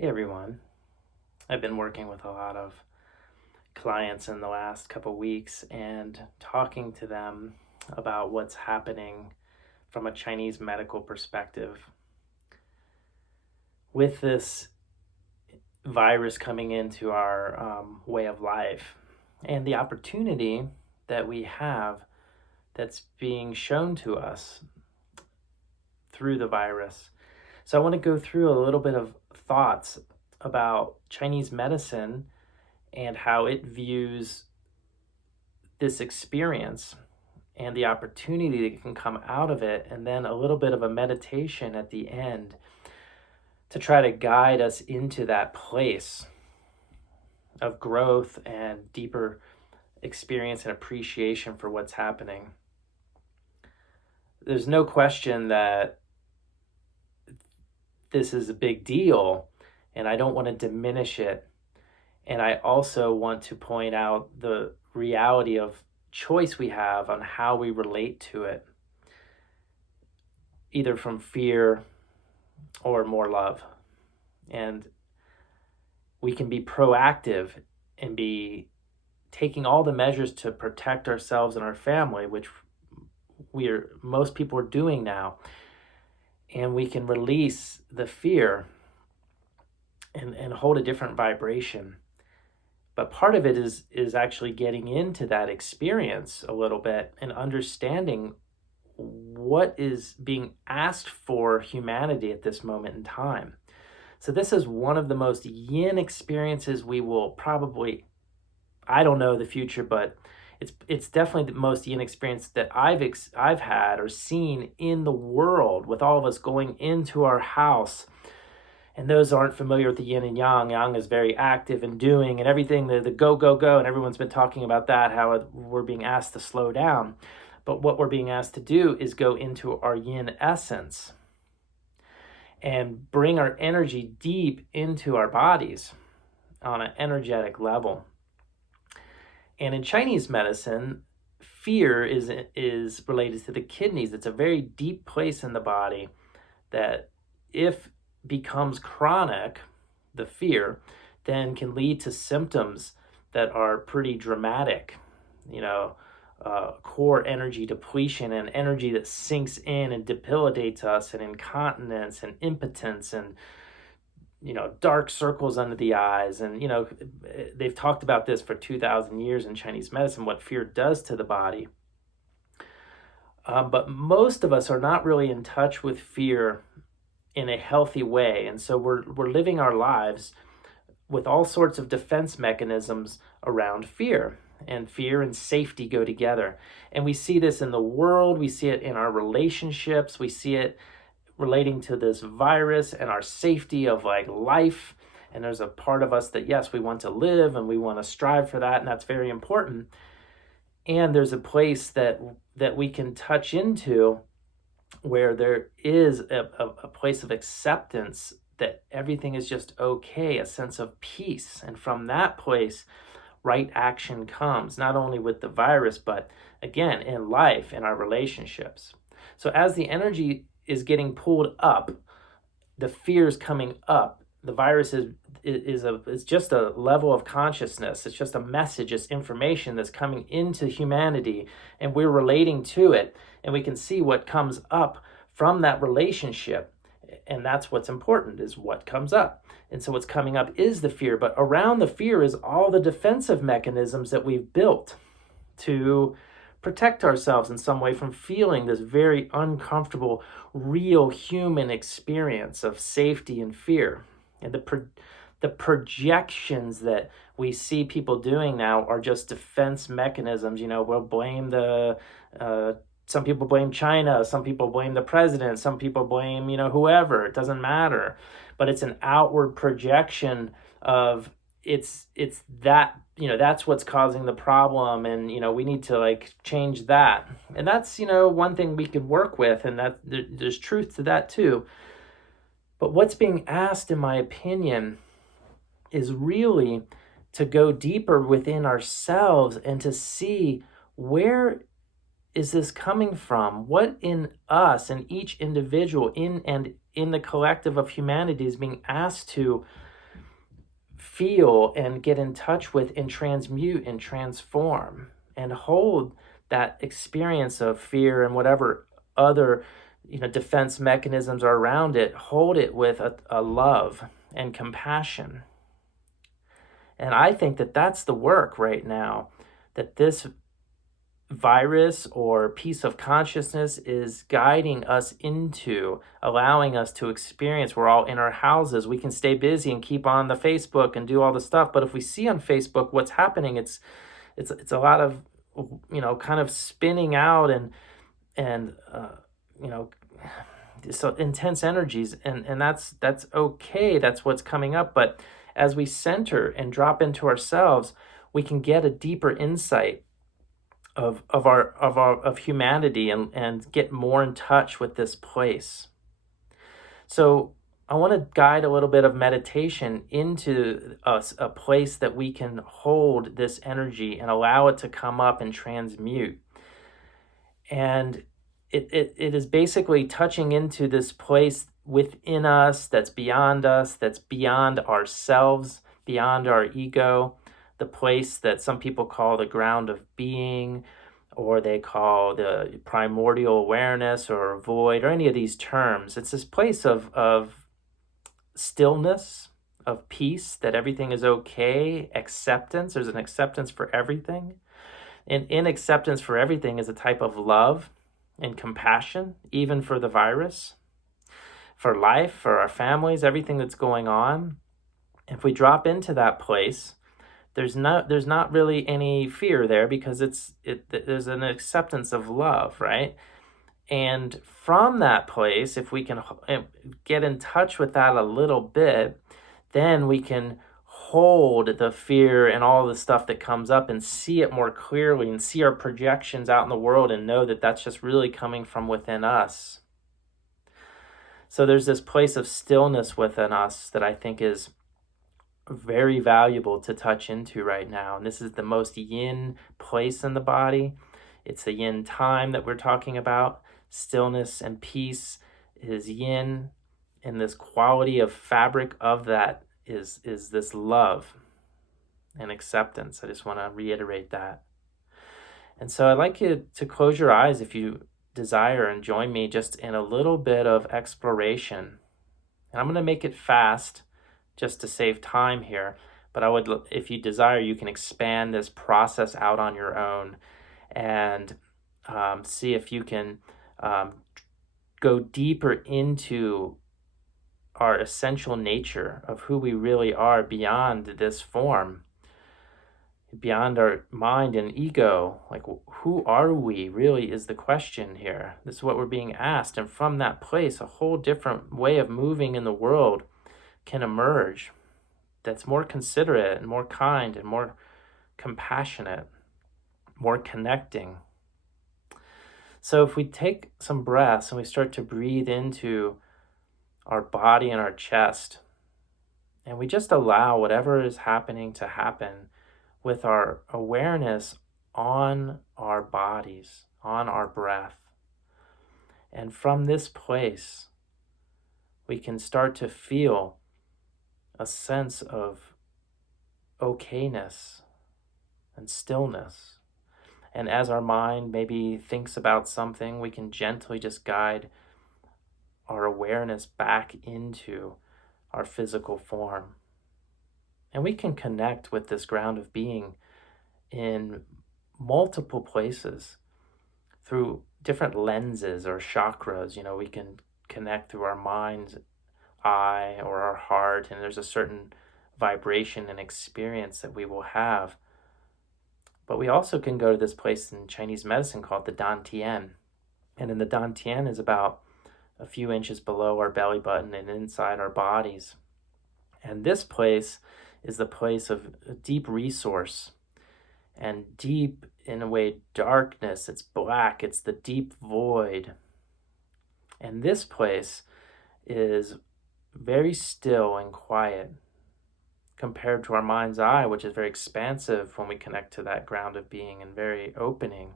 Hey everyone. I've been working with a lot of clients in the last couple weeks and talking to them about what's happening from a Chinese medical perspective. With this virus coming into our way of life and the opportunity that we have that's being shown to us through the virus. So I want to go through a little bit of thoughts about Chinese medicine and how it views this experience and the opportunity that can come out of it, and then a little bit of a meditation at the end to try to guide us into that place of growth and deeper experience and appreciation for what's happening. There's no question that this is a big deal, and I don't want to diminish it. And I also want to point out the reality of choice we have on how we relate to it, either from fear or more love. And we can be proactive and be taking all the measures to protect ourselves and our family, which most people are doing now. And we can release the fear and hold a different vibration. But part of it is actually getting into that experience a little bit and understanding what is being asked for humanity at this moment in time. So this is one of the most yin experiences we will probably, I don't know the future, but it's definitely the most yin experience that I've had or seen in the world, with all of us going into our house. And those aren't familiar with the yin and yang. Yang is very active and doing and everything, the go, go, go. And everyone's been talking about that, how we're being asked to slow down. But what we're being asked to do is go into our yin essence and bring our energy deep into our bodies on an energetic level. And in Chinese medicine, fear is related to the kidneys. It's a very deep place in the body that, if becomes chronic, the fear, then can lead to symptoms that are pretty dramatic, core energy depletion and energy that sinks in and debilitates us, and incontinence and impotence and dark circles under the eyes. And they've talked about this for 2,000 years in Chinese medicine, what fear does to the body. But most of us are not really in touch with fear in a healthy way. And so we're living our lives with all sorts of defense mechanisms around fear. And fear and safety go together. And we see this in the world. We see it in our relationships. We see it relating to this virus and our safety of life. And there's a part of us that, yes, we want to live and we want to strive for that. And that's very important. And there's a place that we can touch into where there is a place of acceptance that everything is just okay, a sense of peace. And from that place, right action comes, not only with the virus, but again, in life, in our relationships. So as the energy is getting pulled up, the fear is coming up. The virus is just a level of consciousness. It's just a message, it's information that's coming into humanity, and we're relating to it. And we can see what comes up from that relationship. And that's what's important, is what comes up. And so what's coming up is the fear. But around the fear is all the defensive mechanisms that we've built to protect ourselves in some way from feeling this very uncomfortable, real human experience of safety and fear. And the projections that we see people doing now are just defense mechanisms. We'll blame some people blame China, some people blame the president, some people blame, whoever, it doesn't matter. But it's an outward projection of it's that, that's what's causing the problem, and, we need to change that. And that's, one thing we can work with, and that there's truth to that too. But what's being asked, in my opinion, is really to go deeper within ourselves and to see, where is this coming from? What in us, in each individual, in the collective of humanity, is being asked to feel and get in touch with and transmute and transform and hold that experience of fear and whatever other defense mechanisms are around it, hold it with a love and compassion. And I think that that's the work right now, that this virus or piece of consciousness is guiding us into, allowing us to experience. We're all in our houses. We can stay busy and keep on the Facebook and do all the stuff. But if we see on Facebook what's happening, it's a lot of, kind of spinning out and so intense energies, and that's okay. That's what's coming up. But as we center and drop into ourselves, we can get a deeper insight of humanity and get more in touch with this place. So I want to guide a little bit of meditation into a place that we can hold this energy and allow it to come up and transmute. And it is basically touching into this place within us, that's beyond ourselves, beyond our ego, the place that some people call the ground of being, or they call the primordial awareness or void, or any of these terms. It's this place of stillness, of peace, that everything is okay, acceptance. There's an acceptance for everything. And in acceptance for everything is a type of love and compassion, even for the virus, for life, for our families, everything that's going on. If we drop into that place, there's not really any fear there, because there's an acceptance of love, right? And from that place, if we can get in touch with that a little bit, then we can hold the fear and all the stuff that comes up and see it more clearly and see our projections out in the world and know that that's just really coming from within us. So there's this place of stillness within us that I think is very valuable to touch into right now. And this is the most yin place in the body. It's the yin time that we're talking about. Stillness and peace is yin, and this quality of fabric of that is this love and acceptance. I just want to reiterate that. And so I'd like you to close your eyes if you desire and join me just in a little bit of exploration. And I'm going to make it fast just to save time here, but I would, if you desire, you can expand this process out on your own and see if you can go deeper into our essential nature of who we really are beyond this form, beyond our mind and ego. Like, who are we really is the question here. This is what we're being asked. And from that place, a whole different way of moving in the world can emerge that's more considerate and more kind and more compassionate, more connecting. So if we take some breaths and we start to breathe into our body and our chest, and we just allow whatever is happening to happen with our awareness on our bodies, on our breath. And from this place, we can start to feel a sense of okayness and stillness. And as our mind maybe thinks about something, we can gently just guide our awareness back into our physical form. And we can connect with this ground of being in multiple places through different lenses or chakras. We can connect through our mind's eye or our heart, and there's a certain vibration and experience that we will have. But we also can go to this place in Chinese medicine called the Dantian. And in the Dantian is about a few inches below our belly button and inside our bodies. And this place is the place of deep resource and deep, in a way, darkness. It's black. It's the deep void. And this place is very still and quiet compared to our mind's eye, which is very expansive when we connect to that ground of being and very opening.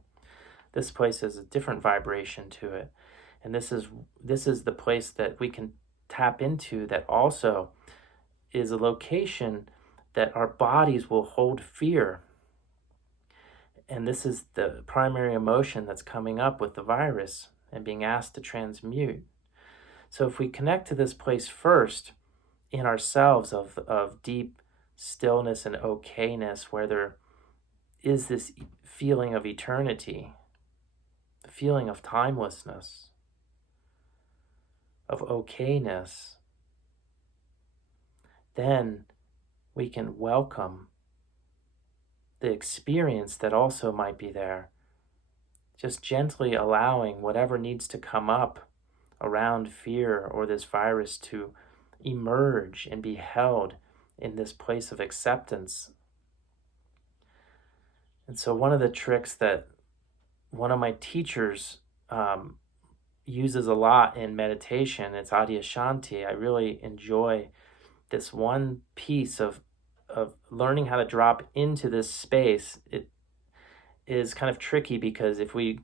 This place has a different vibration to it. And this is the place that we can tap into that also is a location that our bodies will hold fear. And this is the primary emotion that's coming up with the virus and being asked to transmute. So if we connect to this place first in ourselves of deep stillness and okayness, where there is this feeling of eternity, the feeling of timelessness, of okayness, then we can welcome the experience that also might be there, just gently allowing whatever needs to come up around fear or this virus to emerge and be held in this place of acceptance. And so one of the tricks that one of my teachers uses a lot in meditation, it's Adyashanti. I really enjoy this one piece of learning how to drop into this space. It is kind of tricky because if we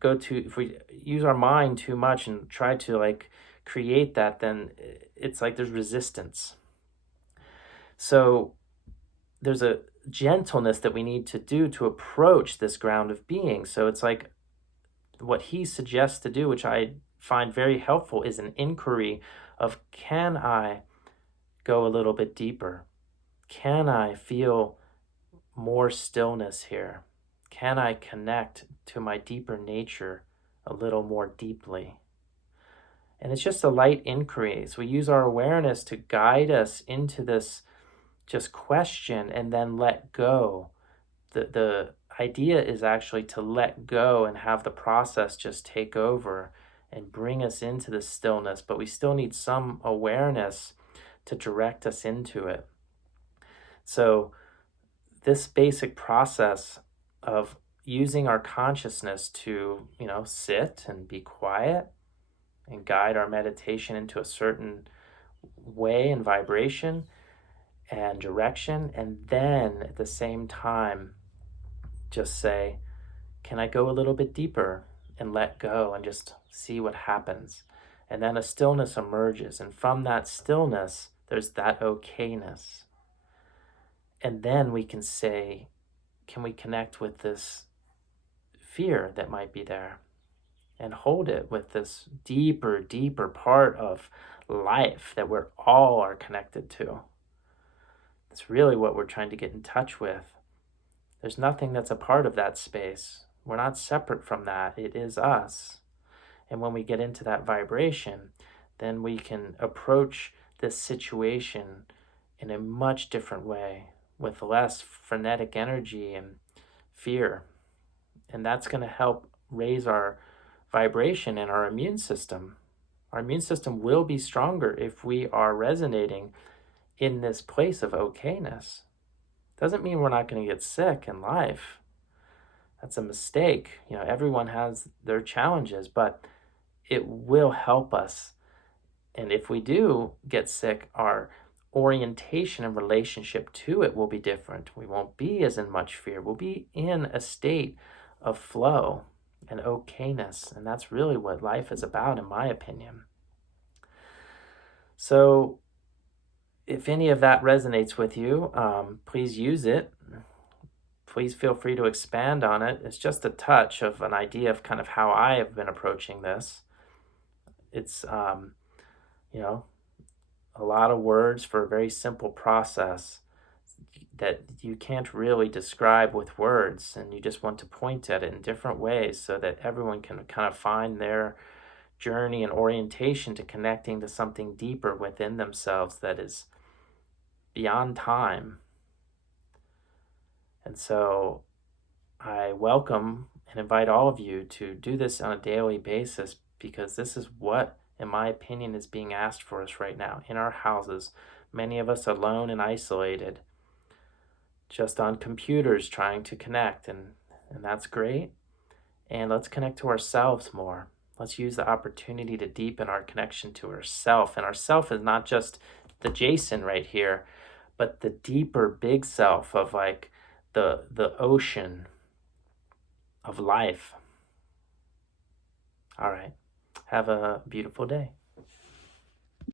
use our mind too much and try to like create that, then it's like there's resistance. So there's a gentleness that we need to do to approach this ground of being. So it's like what he suggests to do, which I find very helpful, is an inquiry of, can I go a little bit deeper? Can I feel more stillness here? Can I connect to my deeper nature a little more deeply? And it's just a light inquiry. So we use our awareness to guide us into this just question and then let go. The idea is actually to let go and have the process just take over and bring us into the stillness, but we still need some awareness to direct us into it. So this basic process of using our consciousness to, sit and be quiet and guide our meditation into a certain way and vibration and direction, and then at the same time just say, can I go a little bit deeper, and let go and just see what happens. And then a stillness emerges, and from that stillness there's that okayness. And then we can say, can we connect with this fear that might be there and hold it with this deeper part of life that we're all are connected to? It's really what we're trying to get in touch with. There's nothing that's a part of that space. We're not separate from that. It is us. And when we get into that vibration, then we can approach this situation in a much different way, with less frenetic energy and fear. And that's going to help raise our vibration and our immune system. Our immune system will be stronger if we are resonating in this place of okayness. Doesn't mean we're not going to get sick in life. That's a mistake. Everyone has their challenges, but it will help us. And if we do get sick, our orientation and relationship to it will be different. We won't be as in much fear. We'll be in a state of flow and okayness. And that's really what life is about, in my opinion. So if any of that resonates with you, please use it. Please feel free to expand on it. It's just a touch of an idea of kind of how I have been approaching this. It's, a lot of words for a very simple process that you can't really describe with words, and you just want to point at it in different ways so that everyone can kind of find their journey and orientation to connecting to something deeper within themselves that is beyond time. And so I welcome and invite all of you to do this on a daily basis, because this is what, in my opinion, is being asked for us right now in our houses. Many of us alone and isolated, just on computers trying to connect, and that's great. And let's connect to ourselves more. Let's use the opportunity to deepen our connection to ourself. And ourself is not just the Jason right here, but the deeper big self of like the ocean of life. All right. Have a beautiful day.